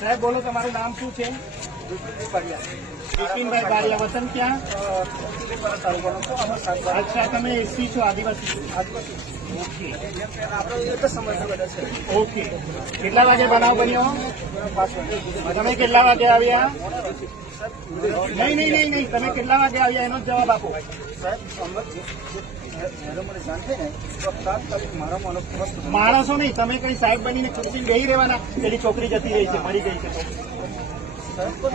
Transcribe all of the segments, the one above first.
સાહેબ બોલો, તમારું નામ શું છે? વિપિનભાઈ બારિયા. વતન ક્યાં? અચ્છા, તમે એસી છો? આદિવાસી? ઓકે. કેટલા વાગે બનાવ બન્યો? તમે કેટલા વાગે આવ્યા? નહીં, તમે કેટલા વાગે આવ્યા એનો જવાબ આપો. માણસો નહીં, તમે કઈ સાહેબ બનીને ખુરશી બેહી રહેવાના. પેલી છોકરી જતી રહી છે, મરી ગઈ છે.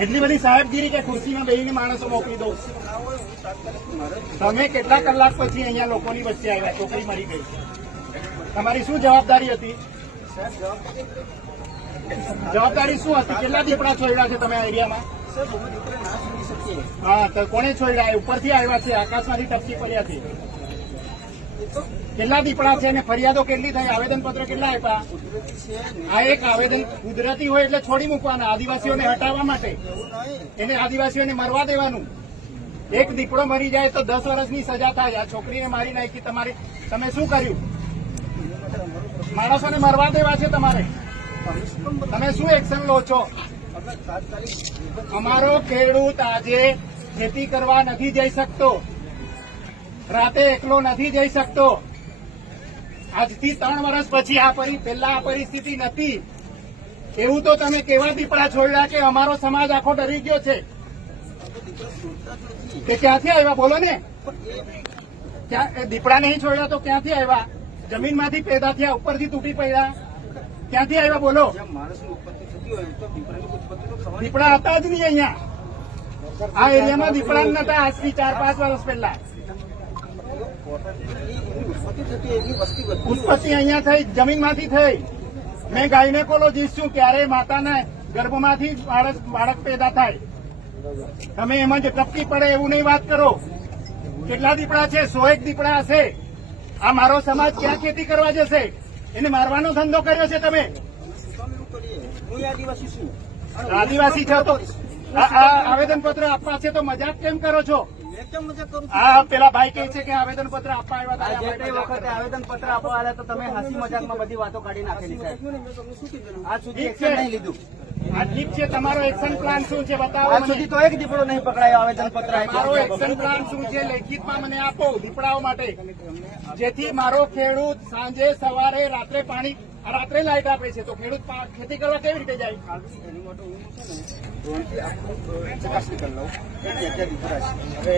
એટલી બધી સાહેબગીરી કે ખુરશીમાં બેહીને માણસો મોકલી દો. તમે કેટલા કલાક પછી અહીંયા લોકોની વચ્ચે આવ્યા? છોકરી મરી ગઈ. તમારી શું જવાબદારી હતી? જવાબદારી શું હતી? કેટલા દીપડા છોડ્યા છે તમે આ એરિયામાં? હા, તો કોને છોડ્યા? ઉપરથી આવ્યા છે? આકાશમાંથી ટપકી પડ્યા છે? કેટલા દીપડા છે અને ફરિયાદો કેટલી થઈ? આવેદનપત્ર કેટલા આપ્યા? આ એક આવેદન કુદરતી હોય એટલે છોડી મૂકવાના. આદિવાસીઓને હટાવવા માટે એને આદિવાસીઓને મરવા દેવાનું. એક દીપડો મરી જાય તો 10 વર્ષની સજા થાય. આ છોકરીને મારી નાખી. તમે શું કર્યું? માણસોને મરવા દેવા છે તમારે. તમે શું એક્શન લો છો? અમારો ખેડૂત આજે ખેતી કરવા નથી જઈ શકતો, રાતે એકલો નથી જઈ શકતો. આજથી 3 વર્ષ પછી પહેલા આ પરિસ્થિતિ નથી. એવું તો તમે કેવા દીપડા છોડ્યા કે અમારો સમાજ આખો ડરી ગયો છે? કે ક્યાંથી આવ્યા બોલો ને? દીપડા નહીં છોડ્યા તો ક્યાંથી આવ્યા? જમીનમાંથી પેદા થયા, ઉપરથી તૂટી પડ્યા? ક્યાંથી આવ્યા બોલો? દીપડા હતા જ નહીં અહીંયા. આ એરિયામાં દીપડા જ નતા આજથી 4-5 વર્ષ પહેલા. ઉત્પત્તિ અહીંયા થઈ, જમીનમાંથી થઈ. મેં ગાયનેકોલોજીસ્ટ છું. ક્યારેય માતાના ગર્ભમાંથી બાળક પેદા થાય. તમે એમાં જ ટપકી પડે એવું નહીં વાત કરો. કેટલા દીપડા છે? 101 દીપડા હશે. આ મારો સમાજ ક્યાં ખેતી કરવા જશે? એને મારવાનો ધંધો કર્યો છે તમે. આદિવાસી છો તો આવેદનપત્ર આપવા છે તો મજાક કેમ કરો છો? હા, પેલા ભાઈ કહે છે કે આવેદનપત્ર આપવા આવ્યા. વખતે આવેદનપત્ર આપવા આવ્યા તો તમે હસી મજાકમાં બધી વાતો કાઢી નાખેલી સાહેબ. આજ સુધી એક્શન નહીં લીધું. આ ઠીક છે, તમારો એક્શન પ્લાન શું છે બતાવો. આજ સુધી તો એક દીપડો નહીં પકડાયો. આવેદનપત્ર મારો એક્શન પ્લાન શું છે લેખિતમાં મને આપો દીપડાઓ માટે, જેથી મારો ખેડૂત સાંજે, સવારે, રાત્રે પાણી, રાત્રે લાઇટ આપે છે તો ખેડૂત ખેતી કરવા કેવી રીતે જાય?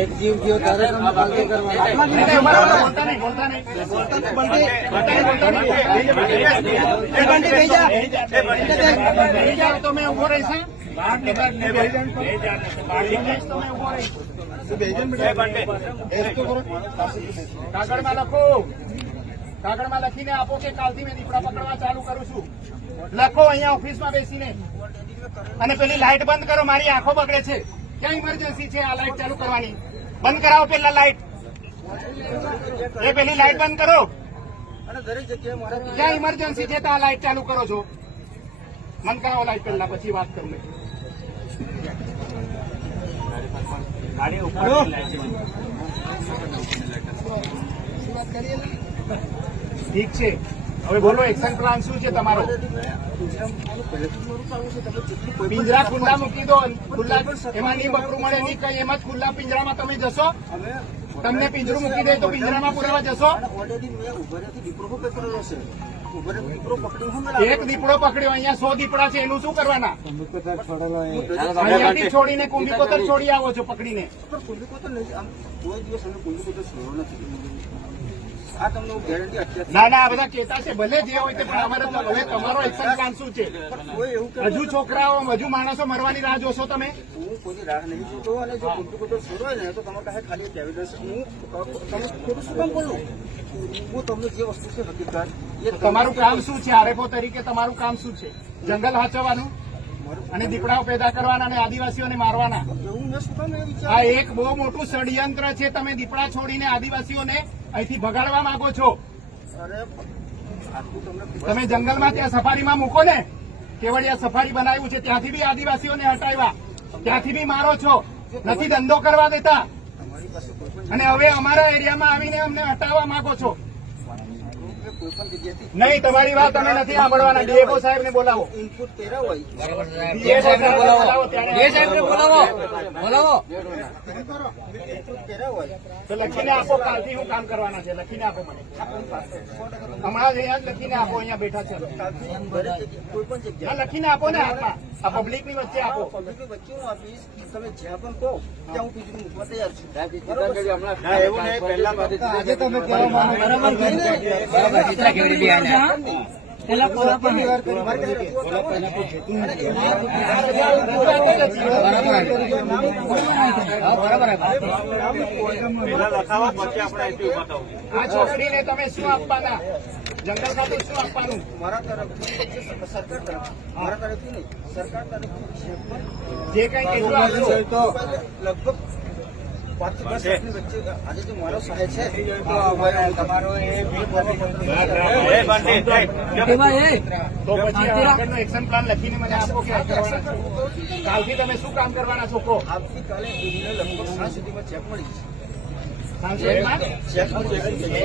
એક જીવ ગયો ત્યારે તો મેં ઉભો રહીશ. કાગળમાં લખો, કાગળમાં લખીને આપો કે કાલથી મેં દીપડા પકડવા ચાલુ કરું છું. લખો અહીંયા ઓફિસમાં બેસીને. અને પેલી લાઇટ બંધ કરો, મારી આંખો બગડે છે. ક્યાં ઇમરજન્સી છે આ લાઇટ ચાલુ કરવાની? બંધ કરાવો પેલા લાઇટ. એ પેલી લાઇટ બંધ કરો. ક્યાં ઇમરજન્સી છે તો આ લાઇટ ચાલુ કરો છો? બંધ કરાવો લાઇટ પેલા, પછી વાત કરું. ઠીક છે, હવે બોલો એક્શન પ્લાન શું છે તમારો? પિંજરા ખુલ્લા મૂકી દો. ખુલ્લા એમાં નહીં બકરું મળે નહીં કઈ. એમ જ ખુલ્લા પિંજરામાં તમે જશો? તમને પિંજરું મૂકી દે તો પિંજરામાં પૂરવા જશો? એક દીપડો પકડ્યો, અહીંયા 100 દીપડા છે, એનું શું કરવાના? અહીંયાથી છોડીને કુંભીકોતર છોડી આવો છો પકડીને. ના, આ બધા કેતા છે ભલે જે હોય તે, પણ અમારે હવે તમારો એક્શન પ્લાન શું છે? હજુ છોકરાઓ, હજુ માણસો મરવાની રાહ જોશો તમે? હું કોઈ રાહ નહીં જોતો. અને જો કુંભીકોતર છોડો ને તો તમારે પાસે ખાલી એવિડન્સ. હું તમે ખોટું શું કામ બોલું? હું તમને જે વસ્તુ છે હકીકત એ. તમારું કામ શું છે? આરએફઓ તરીકે તમારું કામ શું છે? જંગલ હાચવવાનું અને દીપડાઓ પેદા કરવાના અને આદિવાસીઓને મારવાના. આ એક બહુ મોટું ષડયંત્ર છે. તમે દીપડા છોડીને આદિવાસીઓને અહીંથી ભગાડવા માંગો છો. તમે જંગલમાં ત્યાં સફારીમાં મૂકો ને, કેવડિયા સફારી બનાવ્યું છે, ત્યાંથી બી આદિવાસીઓને હટાવ્યા, ત્યાંથી બી મારો છો. નથી ધંધો કરવા દેતા. અને હવે અમારા એરિયામાં આવીને અમને હટાવવા માંગો છો. કોઈ પણ જગ્યાથી નહીં, તમારી વાત અમે નથી સાંભળવાના. ડીએફઓ સાહેબને બોલાવો. ઇનપુટ કર્યા હોય ડીએફઓ સાહેબને બોલાવો. ત્યારે ઇનપુટ કર્યા હોય તો લખીને આપો. કાલથી હું કામ કરવાના છે, લખીને આપો મને. હમણાં જ અહીંયા જ લખીને આપો. અહીંયા બેઠા છે. કાલથી દરેક જગ્યાએ, કોઈ પણ જગ્યાએ હા, લખીને આપો ને હાથમાં. આ પબ્લિકની વચ્ચે આપો. પબ્લિકની વચ્ચે હું આપીશ. તમે જ્યાં પણ કહો ત્યાં હું પીજીનું મૂકવા તૈયાર છું. આજે તમે કહેવા માંગો બરાબર કેવી રીતે પેલા કોલા પણ આ છોકરીને તમે શું આપવાના? જંગલ ખાતું શું આપવાનું? મારા તરફથી સરકાર તરફ, મારા તરફથી નહીં, સરકાર તરફથી જે કઈ કીધું આપજો. લગભગ 5 થી 10 વર્ષની વચ્ચે આજે જે મારો સહાય છે તમારો તો પછી આગળનો એક્શન પ્લાન લખીને મને આપો કે આ કરવાના છે. કાલથી તમે શું કામ કરવાના છો કહો. આવતીકાલે એમને લગભગ 5 સુધીમાં ચેક મળી જશે. સાંજમાં? ચેક મળી જશે.